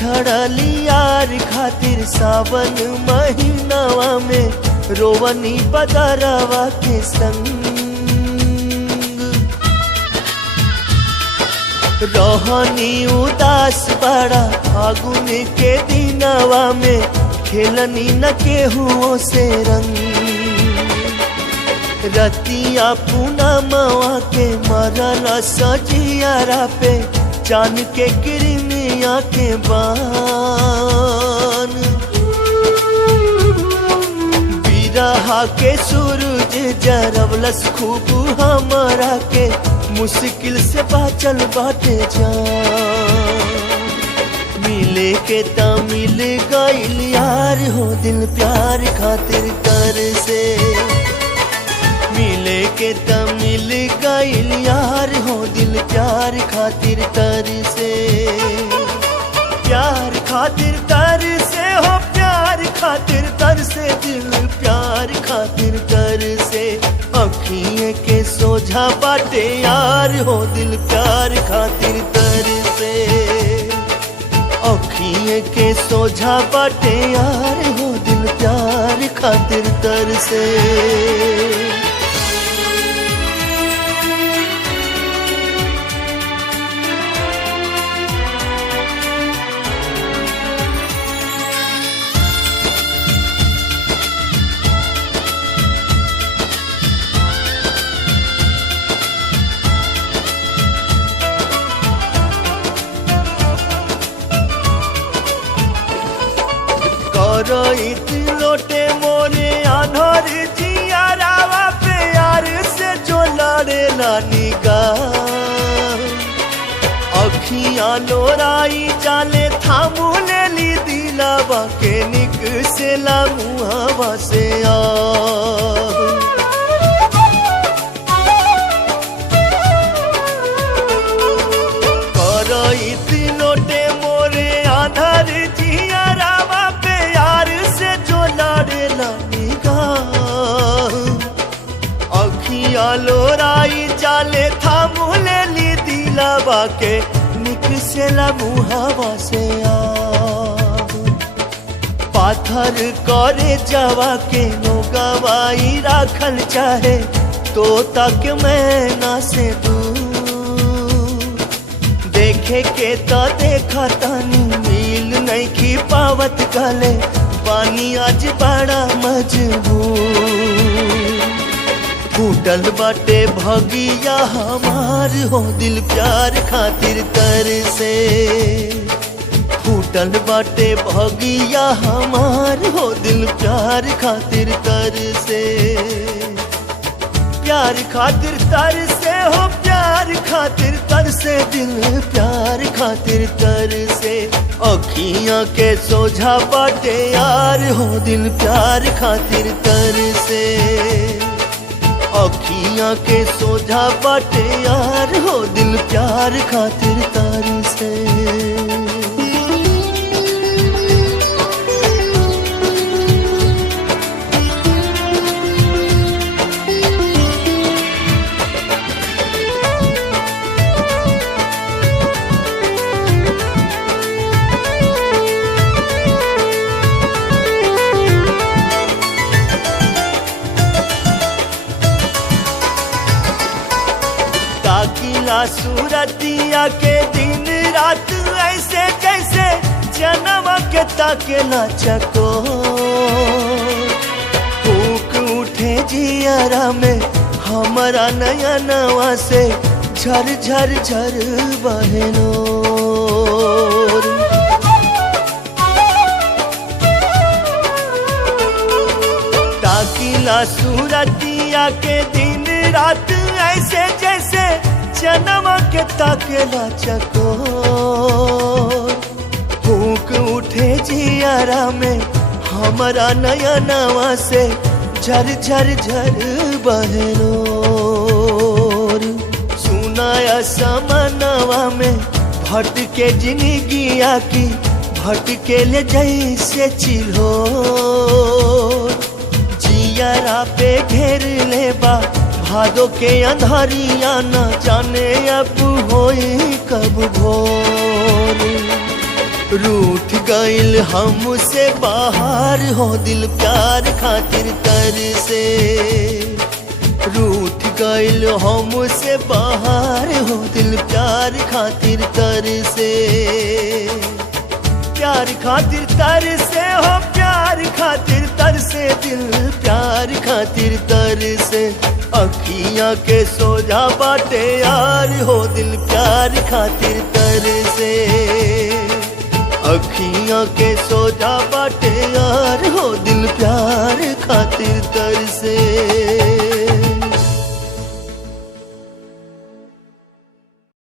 बिछड़ली यार खातिर सावन महीनावा में रोवनी बदरवा के संग रहनी उदास बड़ा फागुन के दिनवा में खेलनी न केहुओं से रंग रतिया पूनमवा के मरल सजियारा पे चान के किरमिया के बान बिरहा के सूरज जरवलस खूब हमरा के मुश्किल से बाचल बाटे जान मिले के ता मिल गइल यार हो दिल प्यार खातिर कर से मिले के ता मिल गइल यार हो दिल प्यार खातिर तर से प्यार खातिर तर से हो प्यार खातिर तर से दिल प्यार खातिर तर से अखिए के सोझा बाटे यार हो दिल प्यार खातिर तर से अखिए के सोझा बाटे यार हो दिल प्यार खातिर तर से रोइत लोटे मोरे आनर जियारावा पे यार से जो लड़ेला निगाह अखियां लोराई जाले थामू लेली दिलावा के निक से मुहावा से रोइत लोटे मोरे आनर जियारावा अखियां लोराई जाले थामू लेली दिलावा के निकसेला मुहावा से पाथर करे जावा के नो गवाई राखल चाहे तो तक मैं ना से दूर देखे के तो देखा तानी मिल नहीं की पावत गले पानी आज बड़ा मजबूर फूटल बाटे भगिया हमार हो दिल प्यार खातिर तर से फूटल बाटे भगिया हमार हो दिल प्यार खातिर तर से प्यार खातिर तर से हो प्यार खातिर तर से दिल प्यार खातिर तर से अखियां के सोझा बाटे यार हो दिल प्यार खातिर तर से अखियां के सोझा बाटे यार हो दिल प्यार खातिर तर से सूरतिया के दिन रात ऐसे जैसे जन्म के ताकेला चको फूक उठे जियारा में हमारा नया नवा से झर झर झर बहनो ताकीला सूरतिया के दिन रात ऐसे जैसे जन्म के ताकेला चको फूक उठे जियारा में हमारा नया नवा से झर झर झर बहनो सुनाया समनवा में भटके जिंदगिया की भटके ले जैसे चिल्हो जियारा पे घेर ले बा भादो के अंधारिया न जाने अब होई कब भोर रूठ गइल हमसे बाहर हो दिल प्यार खातिर तर से। रूठ गइल हमसे बाहर हो दिल प्यार खातिर तर से। प्यार खातिर तर से हो प्यार खातिर तर से दिल प्यार खातिर तर से। अखियां के सोझा बाटे यार हो दिल प्यार खातिर तर से। अखियां के सोझा बाटे यार हो दिल प्यार खातिर तर से।